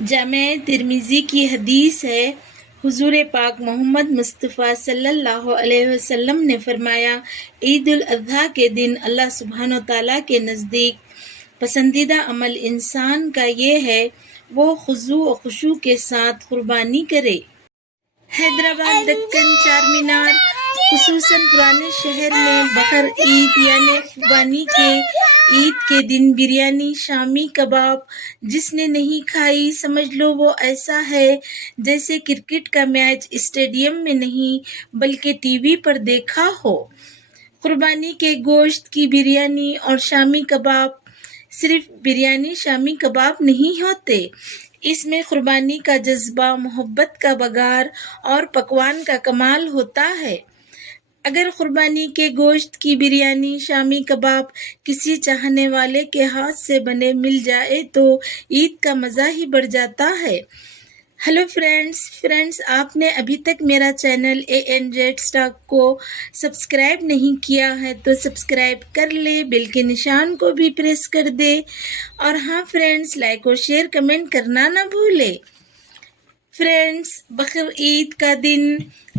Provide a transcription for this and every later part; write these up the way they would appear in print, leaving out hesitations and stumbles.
جامع ترمذی کی حدیث ہے، حضور پاک محمد مصطفیٰ صلی اللہ علیہ وسلم نے فرمایا، عید الاضحیٰ کے دن اللہ سبحانہ تعالیٰ کے نزدیک پسندیدہ عمل انسان کا یہ ہے وہ خضوع و خشوع کے ساتھ قربانی کرے۔ حیدرآباد دکن چارمینار خصوصاً پرانے شہر میں بقر عید یعنی قربانی کے عید کے دن بریانی، شامی کباب جس نے نہیں کھائی سمجھ لو وہ ایسا ہے جیسے کرکٹ کا میچ اسٹیڈیم میں نہیں بلکہ ٹی وی پر دیکھا ہو۔ قربانی کے گوشت کی بریانی اور شامی کباب صرف بریانی شامی کباب نہیں ہوتے، اس میں قربانی کا جذبہ، محبت کا بگار اور پکوان کا کمال ہوتا ہے۔ اگر قربانی کے گوشت کی بریانی، شامی کباب کسی چاہنے والے کے ہاتھ سے بنے مل جائے تو عید کا مزہ ہی بڑھ جاتا ہے۔ ہیلو فرینڈز، آپ نے ابھی تک میرا چینل ANZ اسٹاک کو سبسکرائب نہیں کیا ہے تو سبسکرائب کر لے، بیل کے نشان کو بھی پریس کر دے، اور ہاں فرینڈز، لائک اور شیئر کمنٹ کرنا نہ بھولے۔ فرینڈز، بقر عید کا دن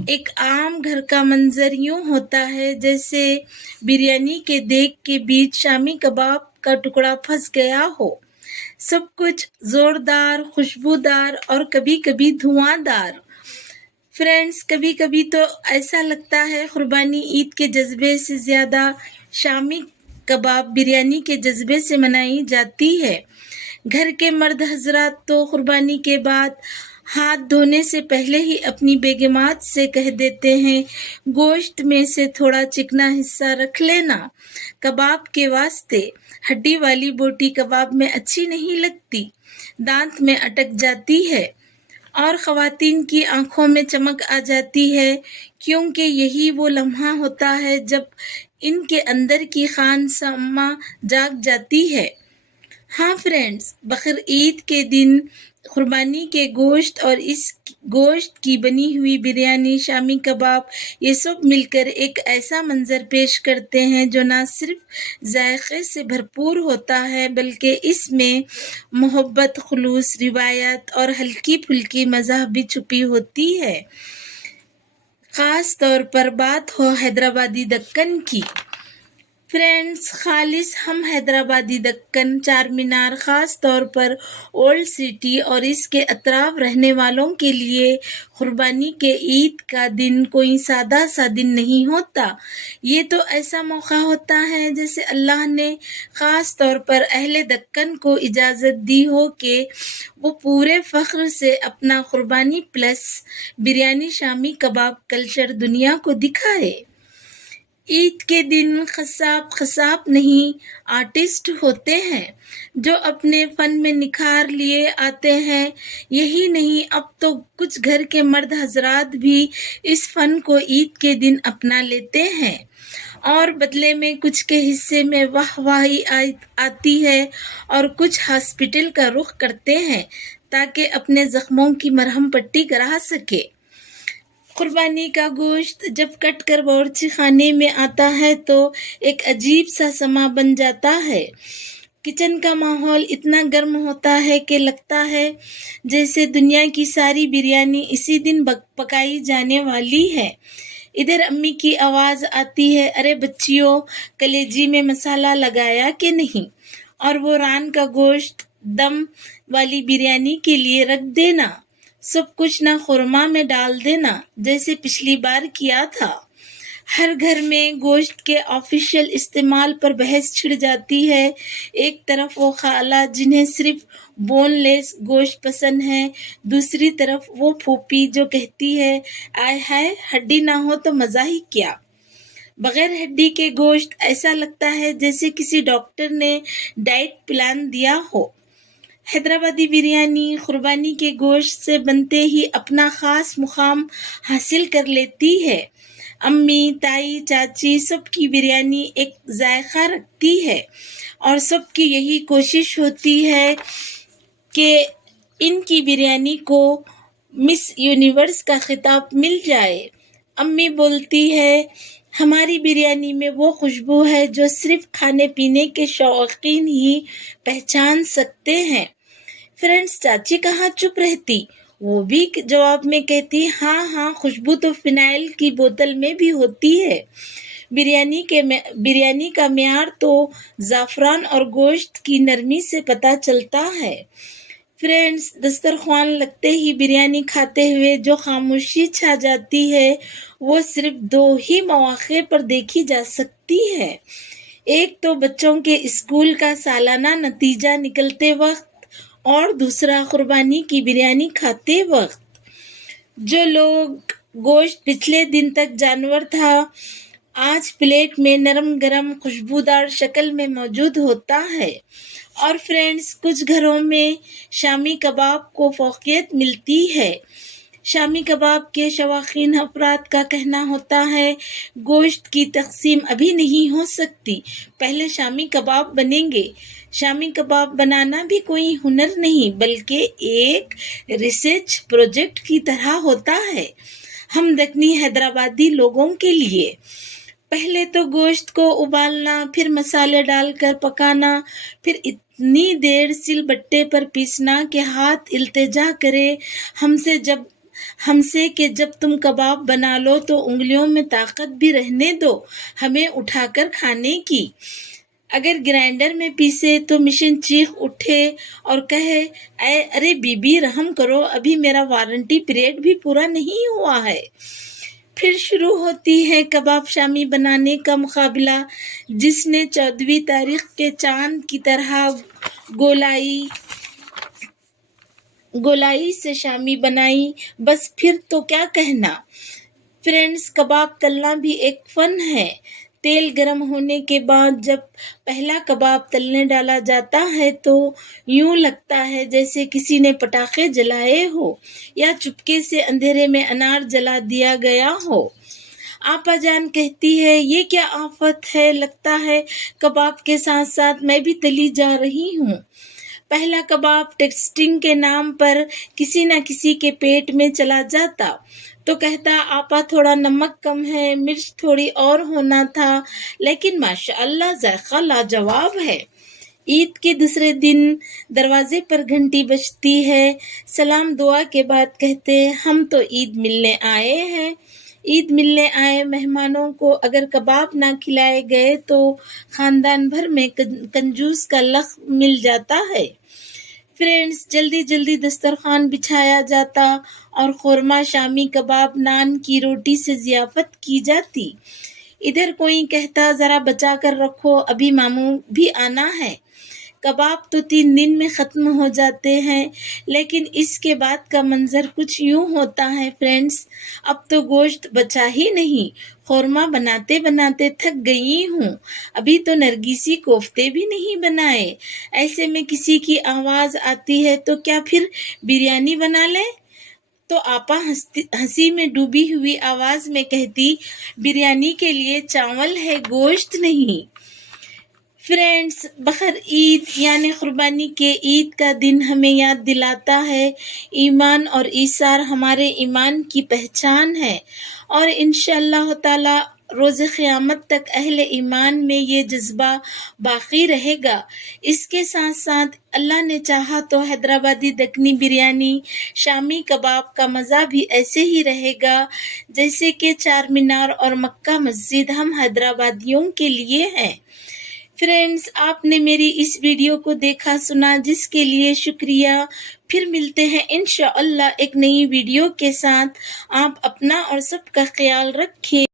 ایک عام گھر کا منظر یوں ہوتا ہے جیسے بریانی کے دیگ کے بیچ شامی کباب کا ٹکڑا پھنس گیا ہو۔ سب کچھ زوردار، خوشبودار اور کبھی کبھی دھواں دار۔ فرینڈز، کبھی کبھی تو ایسا لگتا ہے قربانی عید کے جذبے سے زیادہ شامی کباب بریانی کے جذبے سے منائی جاتی ہے۔ گھر کے مرد حضرات تو قربانی کے بعد ہاتھ دھونے سے پہلے ہی اپنی بیگمات سے کہہ دیتے ہیں گوشت میں سے تھوڑا چکنا حصہ رکھ لینا، کباب کے واسطے۔ ہڈی والی بوٹی کباب میں اچھی نہیں لگتی، دانت میں اٹک جاتی ہے اور خواتین کی آنکھوں میں چمک آ جاتی ہے، کیونکہ یہی وہ لمحہ ہوتا ہے جب ان کے اندر کی خان سما جاگ جاتی ہے۔ ہاں فرینڈز، بقر عید کے دن قربانی کے گوشت اور اس گوشت کی بنی ہوئی بریانی، شامی کباب، یہ سب مل کر ایک ایسا منظر پیش کرتے ہیں جو نہ صرف ذائقے سے بھرپور ہوتا ہے بلکہ اس میں محبت، خلوص، روایت اور ہلکی پھلکی مزاح بھی چھپی ہوتی ہے۔ خاص طور پر بات ہو حیدرآبادی دکن کی۔ فرینڈز، خالص ہم حیدرآبادی دکن چارمینار، خاص طور پر اولڈ سٹی اور اس کے اطراف رہنے والوں کے لیے قربانی کے عید کا دن کوئی سادہ سا دن نہیں ہوتا، یہ تو ایسا موقع ہوتا ہے جیسے اللہ نے خاص طور پر اہل دکن کو اجازت دی ہو کہ وہ پورے فخر سے اپنا قربانی پلس بریانی شامی کباب کلچر دنیا کو دکھائے۔ عید کے دن قصاب نہیں آرٹسٹ ہوتے ہیں جو اپنے فن میں نکھار لیے آتے ہیں۔ یہی نہیں، اب تو کچھ گھر کے مرد حضرات بھی اس فن کو عید کے دن اپنا لیتے ہیں اور بدلے میں کچھ کے حصے میں واہ واہی آتی ہے اور کچھ ہاسپٹل کا رخ کرتے ہیں تاکہ اپنے زخموں کی مرہم پٹی کرا سکے۔ قربانی کا گوشت جب کٹ کر باورچی خانے میں آتا ہے تو ایک عجیب سا سما بن جاتا ہے۔ کچن کا ماحول اتنا گرم ہوتا ہے کہ لگتا ہے جیسے دنیا کی ساری بریانی اسی دن پکائی جانے والی ہے۔ ادھر امی کی آواز آتی ہے، ارے بچیوں، کلیجی میں مسالہ لگایا کہ نہیں، اور وہ ران کا گوشت دم والی بریانی کے لیے رکھ دینا، سب کچھ نہ خورما میں ڈال دینا جیسے پچھلی بار کیا تھا۔ ہر گھر میں گوشت کے آفیشیل استعمال پر بحث چھڑ جاتی ہے۔ ایک طرف وہ خالہ جنہیں صرف بون لیس گوشت پسند ہے، دوسری طرف وہ پھوپھی جو کہتی ہے آئے ہائے ہڈی نہ ہو تو مزہ ہی کیا۔ بغیر ہڈی کے گوشت ایسا لگتا ہے جیسے کسی ڈاکٹر نے ڈائٹ پلان دیا ہو۔ حیدرآبادی بریانی قربانی کے گوشت سے بنتے ہی اپنا خاص مقام حاصل کر لیتی ہے۔ امی، تائی، چاچی سب کی بریانی ایک ذائقہ رکھتی ہے اور سب کی یہی کوشش ہوتی ہے کہ ان کی بریانی کو مس یونیورس کا خطاب مل جائے۔ امی بولتی ہے ہماری بریانی میں وہ خوشبو ہے جو صرف کھانے پینے کے شوقین ہی پہچان سکتے ہیں۔ فرینڈس چاچی کہاں چپ رہتی، وہ بھی جواب میں کہتی ہاں ہاں، خوشبو تو فنائل کی بوتل میں بھی ہوتی ہے۔ بریانی کا معیار تو زعفران اور گوشت کی نرمی سے پتہ چلتا ہے۔ فرینڈس دسترخوان لگتے ہی بریانی کھاتے ہوئے جو خاموشی چھا جاتی ہے وہ صرف دو ہی مواقع پر دیکھی جا سکتی ہے۔ ایک تو بچوں کے اسکول کا سالانہ نتیجہ نکلتے وقت اور دوسرا قربانی کی بریانی کھاتے وقت۔ جو لوگ گوشت پچھلے دن تک جانور تھا آج پلیٹ میں نرم گرم خوشبودار شکل میں موجود ہوتا ہے۔ اور فرینڈس کچھ گھروں میں شامی کباب کو فوقیت ملتی ہے۔ شامی کباب کے شوقین افراد کا کہنا ہوتا ہے گوشت کی تقسیم ابھی نہیں ہو سکتی، پہلے شامی کباب بنیں گے۔ شامی کباب بنانا بھی کوئی ہنر نہیں بلکہ ایک ریسرچ پروجیکٹ کی طرح ہوتا ہے ہم دکنی حیدرآبادی لوگوں کے لیے۔ پہلے تو گوشت کو ابالنا، پھر مسالے ڈال کر پکانا، پھر اتنی دیر سل بٹے پر پیسنا کہ ہاتھ التجا کرے ہم سے کہ جب تم کباب بنا لو تو انگلیوں میں طاقت بھی رہنے دو ہمیں اٹھا کر کھانے کی۔ اگر گرائنڈر میں پیسے تو مشین چیخ اٹھے اور کہے ارے بی بی رحم کرو، ابھی میرا وارنٹی پیریڈ بھی پورا نہیں ہوا ہے۔ پھر شروع ہوتی ہے کباب شامی بنانے کا مقابلہ، جس نے 14ویں تاریخ کے چاند کی طرح گولائی سے شامی بنائی، بس پھر تو کیا کہنا۔ فرینڈس کباب تلنا بھی ایک فن ہے۔ تیل گرم ہونے کے بعد جب پہلا کباب تلنے ڈالا جاتا ہے تو یوں لگتا ہے جیسے کسی نے پٹاخے جلائے ہو یا چپکے سے اندھیرے میں انار جلا دیا گیا ہو۔ آپا جان کہتی ہے یہ کیا آفت ہے، لگتا ہے کباب کے ساتھ ساتھ میں بھی تلی جا رہی ہوں۔ پہلا کباب ٹیسٹنگ کے نام پر کسی نہ کسی کے پیٹ میں چلا جاتا تو کہتا آپا تھوڑا نمک کم ہے، مرچ تھوڑی اور ہونا تھا، لیکن ماشاءاللہ ذائقہ لاجواب ہے۔ عید کے دوسرے دن دروازے پر گھنٹی بجتی ہے، سلام دعا کے بعد کہتے ہم تو عید ملنے آئے ہیں۔ عید ملنے آئے مہمانوں کو اگر کباب نہ کھلائے گئے تو خاندان بھر میں کنجوس کا لقب مل جاتا ہے۔ فرینڈس جلدی جلدی دسترخوان بچھایا جاتا اور قورمہ، شامی کباب، نان کی روٹی سے ضیافت کی جاتی۔ ادھر کوئی کہتا ذرا بچا کر رکھو ابھی ماموں بھی آنا ہے۔ کباب تو 3 دن میں ختم ہو جاتے ہیں، لیکن اس کے بعد کا منظر کچھ یوں ہوتا ہے فرینڈس، اب تو گوشت بچا ہی نہیں، قورمہ بناتے بناتے تھک گئی ہوں، ابھی تو نرگسی کوفتے بھی نہیں بنائے۔ ایسے میں کسی کی آواز آتی ہے تو کیا پھر بریانی بنا لیں؟ تو آپا ہنسی میں ڈوبی ہوئی آواز میں کہتی بریانی کے لیے چاول ہے، گوشت نہیں۔ فرینڈس بقر عید یعنی قربانی کے عید کا دن ہمیں یاد دلاتا ہے ایمان اور ایثار ہمارے ایمان کی پہچان ہے، اور انشاءاللہ تعالی روز قیامت تک اہل ایمان میں یہ جذبہ باقی رہے گا۔ اس کے ساتھ ساتھ اللہ نے چاہا تو حیدرآبادی دکنی بریانی، شامی کباب کا مزہ بھی ایسے ہی رہے گا جیسے کہ چار مینار اور مکہ مسجد ہم حیدرآبادیوں کے لیے ہیں۔ فرینڈس آپ نے میری اس ویڈیو کو دیکھا سنا، جس کے لیے شکریہ۔ پھر ملتے ہیں انشاءاللہ ایک نئی ویڈیو کے ساتھ۔ آپ اپنا اور سب کا خیال رکھیں۔